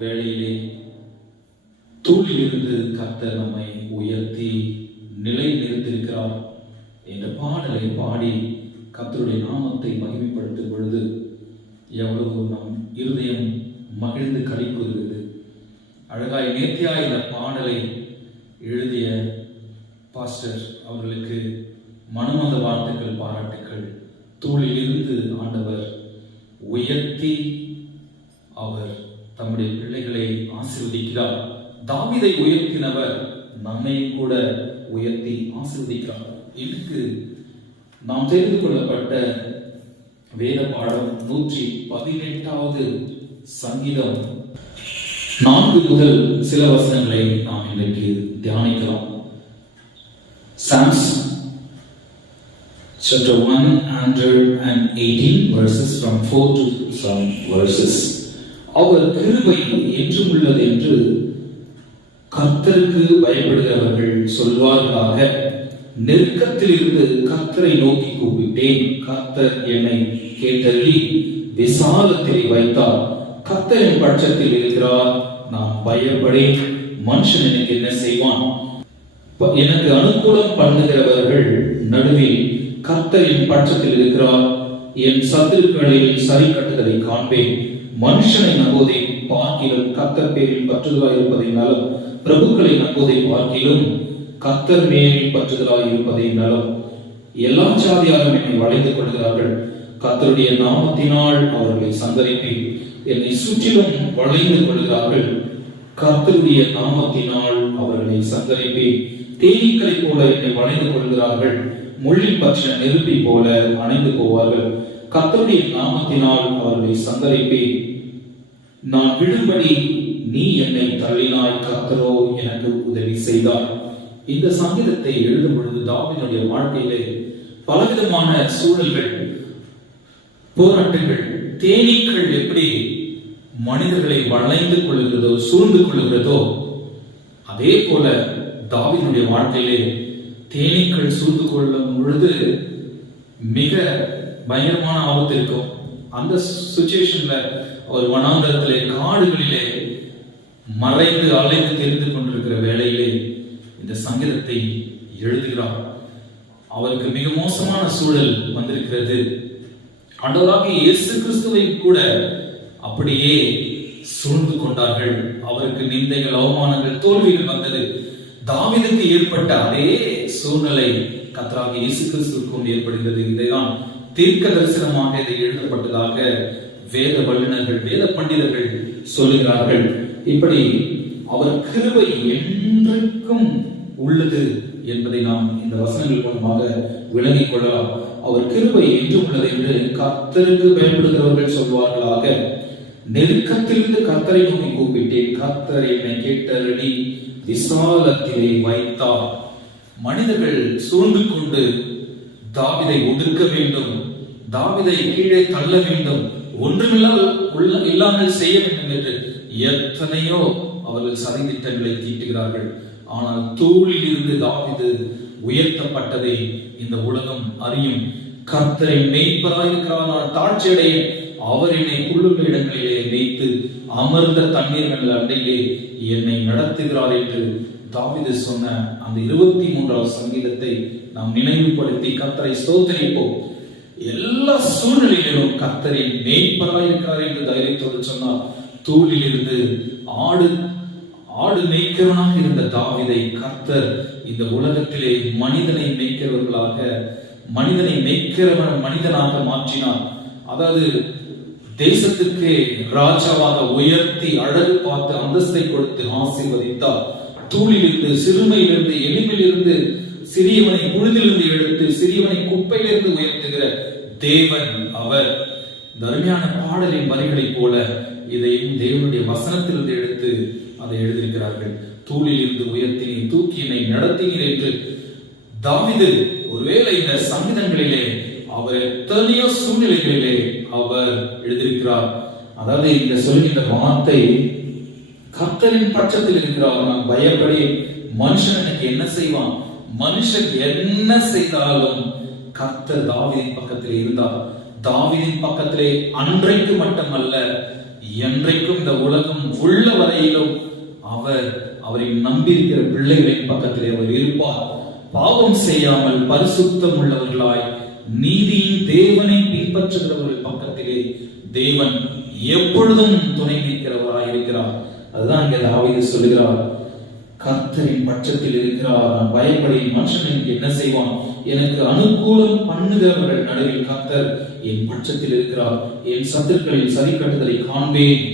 வேளையிலே தூளிலிருந்து கர்த்தர் நம்மை உயர்த்தி நிலை நிறுத்திருக்கிறார் என்ற பாடலை பாடி கத்தருடைய நாமத்தை மகிமைப்படுத்தும் பொழுது எவ்வளவு நம் இருதயம் மகிழ்ந்து கழிப்புகிறது அழகாய் நேர்த்தியா இந்த பாடலை எழுதிய பாஸ்டர் அவர்களுக்கு மனமந்த வாழ்த்துக்கள் பாராட்டுக்கள். தூளிலிருந்து ஆண்டவர் உயர்த்தி அவர் தம்முடைய பிள்ளைகளை ஆசீர்வதிக்கிறார். தாவிதை உயர்த்தினவர் நம்மை கூட உயர்த்தி ஆசிர்வதிக்கிறார் இதுக்கு நாம் தெரிந்து கொள்ளப்பட்ட வேத பாடம் நூற்றி பதினெட்டாவது சங்கீதம். நான்கு முதல் சில வசனங்களை நாம் இன்றைக்கு தியானிக்கலாம். Psalms chapter 118 verses from 4 to some verses. அவர் கிருபை என்றும் உள்ளது என்று கர்த்தருக்கு பயப்படுகிறவர்கள் சொல்வார்களாக நெருக்கத்தில் இருந்து கர்த்தரை நோக்கி கூப்பிட்டேன். கர்த்தர் என்னை கேட்டறி விசாலத்திலே வைத்தார். கர்த்தரின் பட்சத்தில் இருக்கிறார். நான் பயப்படேன். மனுஷன் எனக்கு என்ன செய்வான்? எனக்கு அனுகூலம் பண்ணுகிறவர்கள் நடுவில் கர்த்தரின் பட்சத்தில் இருக்கிறார். என் சத்துருக்களில் சரி கட்டுதலை காண்பேன். மனுஷனை நம்போதே பார்க்கிலும் கர்த்தர் பேரில் பற்றுதலாய் இருப்பதை நலம். பிரபுக்களை அப்போதை பார்க்கிலும் கத்தர் மேல் பற்றுதலாய் இருப்பதை நலம். எல்லா சாதியாரும் என்னை வளைந்து கொள்கிறார்கள். கத்தருடைய நாமத்தினால் அவர்களை சந்தரிப்பேன். என்னை சுற்றிலும் வளைந்து கொள்கிறார்கள். கத்தருடைய நாமத்தினால் அவர்களை சந்தரிப்பேன். தேனீக்களைப் போல என்னை வளைந்து கொள்கிறார்கள். முள்ளில் பற்றின நெருப்பை போல அணைந்து போவார்கள். கத்தருடைய நாமத்தினால் அவர்களை சந்தரிப்பேன். நான் விழும்படி நீ என்னை தள்ளினாய் கத்தரோ எனக்கு உதவி செய்தார் இந்த சங்கீதத்தை எழுதும் பொழுது தாவீதுடைய வாழ்க்கையிலே பலவிதமான சூழல்கள் போராட்டங்கள் தேனீக்கள் எப்படி மனிதர்களை வளைந்து கொள்கிறதோ சூழ்ந்து கொள்கிறதோ அதே போல தாவினுடைய வாழ்க்கையிலே தேனீக்கள் சூழ்ந்து கொள்ளும் பொழுது மிக பயங்கரமான ஆபத்து இருக்கும். அந்த சுச்சுவேஷன்ல ஒரு வனாந்தரத்திலே காடுகளிலே மறைந்து அலைந்து தெரிந்து கொண்டிருக்கிற வேலையிலே இந்த சங்கீதத்தை எழுதுகிறார். அவருக்கு மிக மோசமான சூழல் வந்திருக்கிறது. ஆண்டவராகிய இயேசு கிறிஸ்துவை கூட அப்படியே சூழ்ந்து கொண்டார்கள். அவருக்கு நிந்தைகள் அவமானங்கள் தோல்விகள் வந்தது. தாவீதுக்கு ஏற்பட்ட அதே சூழ்நிலை கத்தராக இயேசு கிறிஸ்துவுக்கும் ஏற்படுகிறது. இதைதான் தீர்க்க தரிசனமாக இதை எழுதப்பட்டதாக வேத வல்லுநர்கள் வேத பண்டிதர்கள் சொல்லுகிறார்கள். இப்படி அவர் கிருபை என்றைக்கும் உள்ளது என்பதை நாம் இந்த வசனங்கள் மூலமாக விளங்கிக் கொள்ளலாம். அவர் கிருபை என்றும் உள்ளது என்று கர்த்தருக்கு பயன்படுகிறவர்கள் சொல்வார்களாக. நெருக்கத்திலிருந்து கர்த்தரை நோக்கி கூப்பிட்டேன். கர்த்தர் என்னை கேட்டருளி விசாலத்திலே வைத்தார். மனிதர்கள் சூழ்ந்து கொண்டு தாவிதை ஒடுக்க வேண்டும். தாவிதை கீழே தள்ள வேண்டும். ஒன்றுமில்லால் உள்ள இல்லாமல் செய்ய வேண்டும் என்று எத்தனையோ அவர்கள் சதித்திட்டங்களை தீட்டுகிறார்கள். ஆனால் தூளில் இருந்து தாவிது உயர்த்தப்பட்டதை இந்த உலகம் அறியும். கர்த்தரை மெய்ப்பராயிருக்கிறார் நான் தாழ்ச்சியடையேன் அவர் என்னை புல்லுள்ள இடங்களிலே வைத்து அமர்ந்த தண்ணீர்கள் அண்டையிலே என்னை நடத்துகிறார் என்று தாவிது சொன்ன அந்த இருபத்தி மூன்றாவது சங்கீதத்தை நாம் நினைவுபடுத்தி கர்த்தரை ஸ்தோத்தரிப்போம். எல்லா சூழ்நிலையிலும் கர்த்தரின் மெய்ப்பராயிருக்கிறார் என்று தைரியத்தோடு சொன்னார் தூளில் இருந்து ஆடு ஆடு மேய்க்கிறவனாக இருந்த தாவிதை கர்த்தர் இந்த உலகத்திலே மனிதனை மேய்க்கிறவர்களாக மனிதனை மேய்க்கிறவன் மனிதனாக மாற்றினார். அதாவது தேசத்திற்கே ராஜாவாக உயர்த்தி அழகு பார்த்து அந்தஸ்தை கொடுத்து ஆசீர்வதித்தார். தூளிலிருந்து சிறுமையிலிருந்து எளிமையிலிருந்து சிறியவனை புழுதிலிருந்து எடுத்து சிறியவனை குப்பையிலிருந்து உயர்த்துகிற தேவன் அவர். இந்த பாடலின் வரிகளைப் போல இதையும் தேவனுடைய வசனத்திலிருந்து எடுத்து அதை எழுதியிருக்கிறார்கள். தூளில் இருந்து உயர்த்தினை தூக்கினை நடத்தினீர் என்று. தாவிது ஒருவேளை இந்த சங்கீதங்களிலே அவர் எத்தனையோ சூழ்நிலைகளிலே அவர் எழுதியிருக்கிறார். அதாவது இந்த சொல்கின்ற வார்த்தை கர்த்தரின் பட்சத்தில் இருக்கிறார். நான் பயப்படி மனுஷன் எனக்கு என்ன செய்வான்? மனுஷன் என்ன செய்தாலும் கர்த்தர் தாவிதின் பக்கத்திலே இருந்தார். தாவிதின் பக்கத்திலே அன்றைக்கு மட்டுமல்ல என்றைக்கும் இந்த உலகம் உள்ள வரையிலும் அவர் அவரை நம்பியிருக்கிற பிள்ளைகளின் பக்கத்திலே அவர் இருப்பார். பாவம் செய்யாமல் பரிசுத்தம் உள்ளவர்களாய் நீதியின் தேவனை பின்பற்றுகிறவர்கள் பக்கத்திலே தேவன் எப்பொழுதும் துணை நிற்கிறவராய் இருக்கிறார் அதுதான் இங்கே தாவீது சொல்லுகிறார். கர்த்தரின் பட்சத்தில் இருக்கிறார். நான் பயப்படி மனுஷன் எனக்கு என்ன செய்வான்? எனக்கு அனுகூலம் பண்ணுகிறவர்கள் நடுவில் கர்த்தர் என் பட்சத்தில் இருக்கிறார். என் சத்துக்களின் சரி கட்டுதலை காண்பேன்.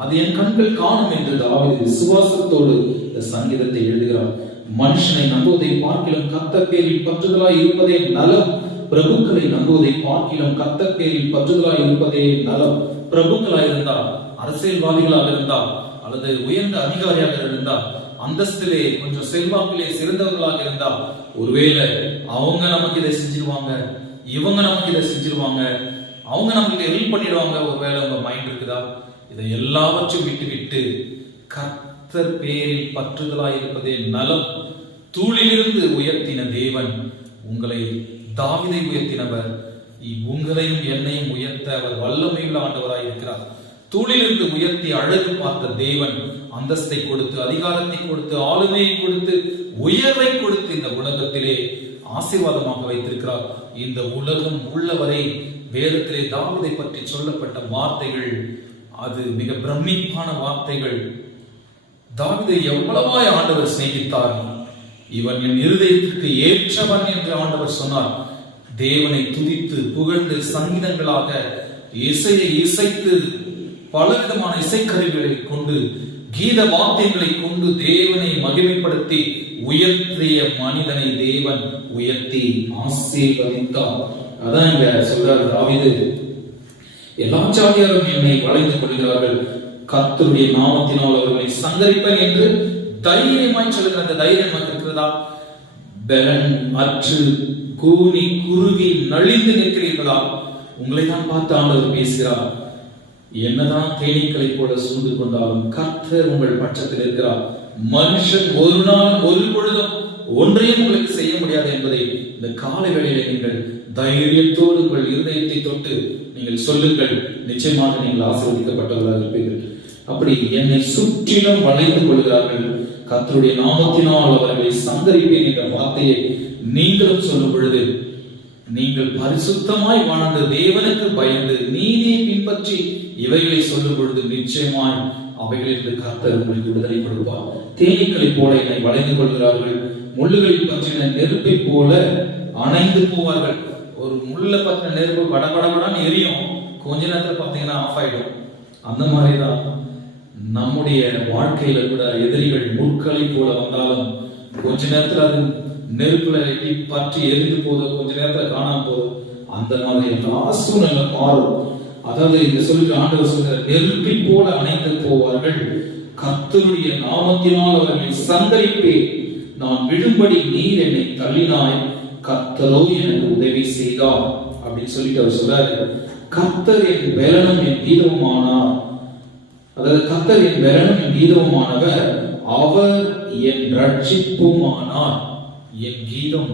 அது என் கண்கள் காணும் என்று தாவீது விசுவாசத்தோடு இந்த சங்கீதத்தை எழுதுகிறார். மனுஷனை நம்புவதை பார்க்கிலும் கத்த பேரில் பற்றுதலாய் இருப்பதே நலம். பிரபுக்களை நம்புவதை பார்க்கிலும் கத்த பேரில் பற்றுதலாய் இருப்பதே நலம். பிரபுக்களாய் இருந்தால் அரசியல்வாதிகளாக இருந்தால் அல்லது உயர்ந்த அதிகாரியாக இருந்தால் அந்தஸ்திலே கொஞ்சம் செல்வாக்கிலே சிறந்தவர்களாக இருந்தால் ஒருவேளை அவங்க நமக்கு இதை செஞ்சிருவாங்க இவங்க நமக்கு இதை செஞ்சிருவாங்க அவங்க நமக்கு ஹெல்ப் பண்ணிடுவாங்க ஒருவேளை உங்க மைண்ட் இருக்குதா? இதை எல்லாவற்றையும் விட்டு விட்டு கர்த்தர் பேரில் பற்றுதலாய் இருப்பதே நலம். தூளிலிருந்து உயர்த்தின தேவன் உங்களை தாவிதை உயர்த்தினவர். உங்களையும் என்னையும் உயர்த்த அவர் வல்லமையுள்ள ஆண்டவராய் இருக்கிறார் தூளிலிருந்து உயர்த்தி அழகு பார்த்த தேவன் அந்தஸ்தை கொடுத்து அதிகாரத்தை கொடுத்து ஆளுமையை கொடுத்து உயர்வை கொடுத்து இந்த உலகத்திலே ஆசீர்வாதமாக வைத்திருக்கிறார். இந்த உலகம் உள்ளவரை வேதத்திலே தாவதை பற்றி சொல்லப்பட்ட வார்த்தைகள் அது மிக பிரமிப்பான வார்த்தைகள். தாவிதை எவ்வளவாய் ஆண்டவர் சிநேகித்தார். இவன் என் இருதயத்திற்கு ஏற்றவன் என்று ஆண்டவர் சொன்னார். தேவனை துதித்து புகழ்ந்து சங்கீதங்களாக இசையை இசைத்து பலவிதமான இசைக்கருவிகளை கொண்டு கீத வாத்தியங்களை கொண்டு தேவனை மகிமைப்படுத்தி உயர்த்திய மனிதனை தேவன் உயர்த்தி ஆசீர்வதித்தார். அதான் இங்க சொல்றாரு தாவிது. எல்லா சாதியாரும் என்னை வளைந்து கொள்கிறார்கள். கர்த்தருடைய நாமத்தினால் அவர்களை சங்கரிப்பேன் என்று தைரியமாய் சொல்லுகிற அந்த தைரியம் வந்திருக்கிறதா பெலன் அற்று கூனி குருவி நலிந்து நிற்கிறீர்களா? உங்களை தான் பார்த்து ஆண்டவர் பேசுகிறார். என்னதான் தேனீக்களை போல சூழ்ந்து கொண்டாலும் கர்த்தர் உங்கள் பட்சத்தில் இருக்கிறார். மனுஷன் ஒரு நாள் ஒரு பொழுதும் ஒன்றையும் உங்களுக்கு செய்ய முடியாது என்பதை இந்த காலை வேளையிலே நீங்கள் தைரியத்தோடு உங்கள் இருதயத்தை தொட்டு நீங்கள் சொல்லுங்கள். நிச்சயமாக நீங்கள் ஆசீர்வதிக்கப்பட்டவர்களாக இருப்பீர்கள். அப்படி என்னை சுற்றிலும் வளைந்து கொள்கிறார்கள். கர்த்தருடைய நாமத்தினால் அவர்களை சந்தரிப்பேன் என்ற வார்த்தையை நீங்களும் சொல்லும் பொழுது நீங்கள் பரிசுத்தமாய் வாழ்ந்து தேவனுக்கு பயந்து நீதியை பின்பற்றி இவைகளை சொல்லும் பொழுது நிச்சயமாய் அவைகளிலிருந்து கர்த்தர் உங்களுக்கு விடுதலை கொடுப்பார். தேனீக்களைப் போல என்னை வளைந்து கொள்கிறார்கள். முள்ளுகளை பற்றின நெருப்பை போல அணைந்து போவார்கள். ஒரு முள்ள பற்றின நெருப்பு படபடபடான்னு எரியும். கொஞ்ச நேரத்துல பார்த்தீங்கன்னா ஆஃப் ஆயிடும். அந்த மாதிரி தான் நம்முடைய வாழ்க்கையில கூட எதிரிகள் முற்களை போல வந்தாலும் கொஞ்ச நேரத்துல அது நெருப்புல பற்றி எரிந்து போதும் கொஞ்ச நேரத்துல காணாம போதும் அந்த மாதிரி எல்லா சூழ்நிலை மாறும். அதாவது இந்த சொல்லி ஆண்டவர் சொல்ற நெருப்பி போல அணைந்து போவார்கள். கத்தருடைய நாமத்தினால் அவர்களை சந்தரிப்பேன். நான் விழும்படி நீர் என்னை தள்ளினாய். கத்தரோ எனக்கு உதவி செய்தார். அப்படின்னு சொல்லிட்டு அவர் சொல்றாரு. கத்தர் என் பலனும் என் கீதமுமானார் அதாவது கத்தர் என் பலனும் என் கீதமுமானவர் அவர் என் ரட்சிப்புமானார். என் கீதம்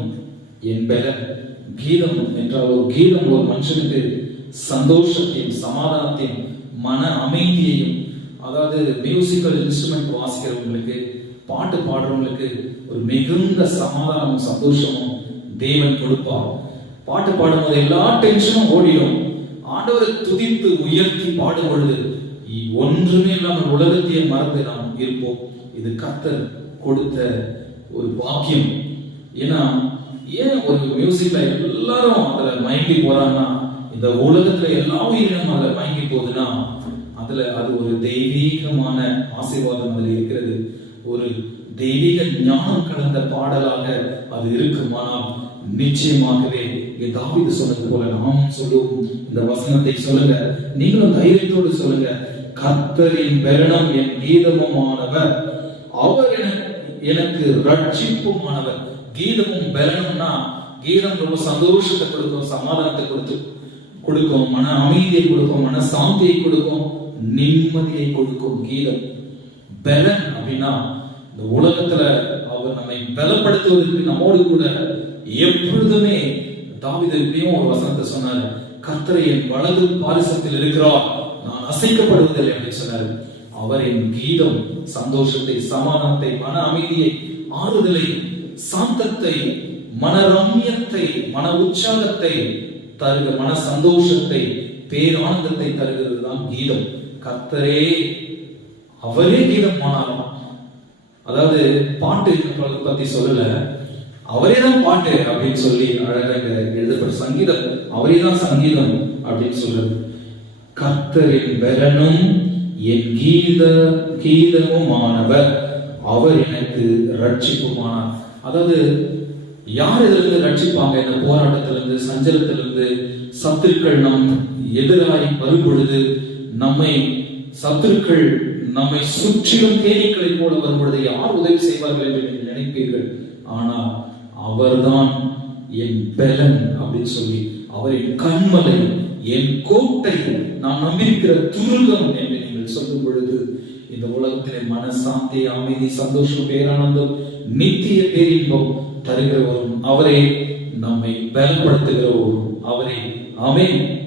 என் பலன் கீதம் என்றால் ஒரு கீதம் ஒரு மனுஷனுக்கு சந்தோஷத்தையும் சமாதானத்தையும் மன அமைதியையும் அதாவது மியூசிக்கல் இன்ஸ்ட்ருமெண்ட் வாசிக்கிறவங்களுக்கு பாட்டு பாடுறவங்களுக்கு ஒரு மிகுந்த சமாதானமும் சந்தோஷமும் தேவன் கொடுப்பார். பாட்டு பாடும்போது எல்லா டென்ஷனும் ஓடிடும். ஆண்டவரை துதித்து உயர்த்தி பாடும் பொழுது ஒன்றுமே இல்லாமல் உலகத்தையே மறந்து நாம் இருப்போம். இது கர்த்தர் கொடுத்த ஒரு வாக்கியம். ஏன்னா ஏன் ஒரு மியூசிக்ல எல்லாரும் அதுல மயங்கி போறாங்கன்னா இந்த உலகத்துல எல்லா உயிரினம் அதுல மயங்கி போகுதுன்னா அதுல அது ஒரு தெய்வீகமான ஆசீர்வாதம் அதுல இருக்கிறது. ஒரு தெய்வீக ஞானம் கலந்த பாடலாக அது இருக்குமானால் நிச்சயமாகவே இங்கே தாவீது சொன்னது போல நாம் சொல்லுவோம். இந்த வசனத்தை சொல்லுங்க. நீங்களும் தைரியத்தோடு சொல்லுங்க. கர்த்தரின் பெரணம் என் கீதமுமானவர். அவர் எனக்கு எனக்கு ரட்சிப்புமானவர். கீதமும் பலனும்னா கீதம் ரொம்ப சந்தோஷத்தை கொடுக்கும் சமாதானத்தை கொடுத்து கொடுக்கும் மன அமைதியை கொடுக்கும் மன சாந்தியை கொடுக்கும் நிம்மதியை கொடுக்கும் கீதம். பலன் அப்படின்னா இந்த உலகத்துல அவர் நம்மை பலப்படுத்துவதற்கு நம்மோடு கூட எப்பொழுதுமே தாவீது இப்படியும் ஒரு வசனத்தை சொன்னார். கர்த்தரை என் வலது பாரிசத்தில் இருக்கிறார் நான் அசைக்கப்படுவதில்லை அப்படின்னு சொன்னார். அவர் என் கீதம் சந்தோஷத்தை சமாதானத்தை மன அமைதியை ஆறுதலை சாந்தத்தை மனரம்யத்தை மன உற்சாகத்தை தருக மன சந்தோஷத்தை பேரானந்தத்தை தருகிறது தான் கீதம். கர்த்தரே அவரே கீதம் ஆனாராம் அதாவது பாட்டு பத்தி சொல்லல. அவரே தான் பாட்டு அப்படின்னு சொல்லி அழகாக எழுதப்பட்ட சங்கீதம். அவரே தான் சங்கீதம் அப்படின்னு சொல்றது. கர்த்தரின் பெறனும் என் கீத கீதமுமானவர். அவர் எனக்கு ரட்சிப்புமானார் அதாவது யார் இதிலிருந்து ரட்சிப்பாங்க? இந்த போராட்டத்திலிருந்து சஞ்சலத்திலிருந்து சத்துருக்கள் நம் எதிராய் வரும் பொழுது நம்மை சத்துருக்கள் நம்மை சுற்றிலும் தேனீக்களை போல வரும் பொழுது யார் உதவி செய்வார்கள் என்று நீங்கள் நினைப்பீர்கள்? ஆனால் அவர்தான் என் பலன் அப்படின்னு சொல்லி அவரின் கண்மலை என் கோட்டை நான் நம்பியிருக்கிற துருகம் என்று நீங்கள் சொல்லும் பொழுது இந்த உலகத்திலே மனசாந்தி அமைதி சந்தோஷம் பேரானந்தம் நித்திய பேரின்பம் தருகிறவரும் அவரே நம்மை பலப்படுத்துகிறவரும் அவரே. ஆமென்.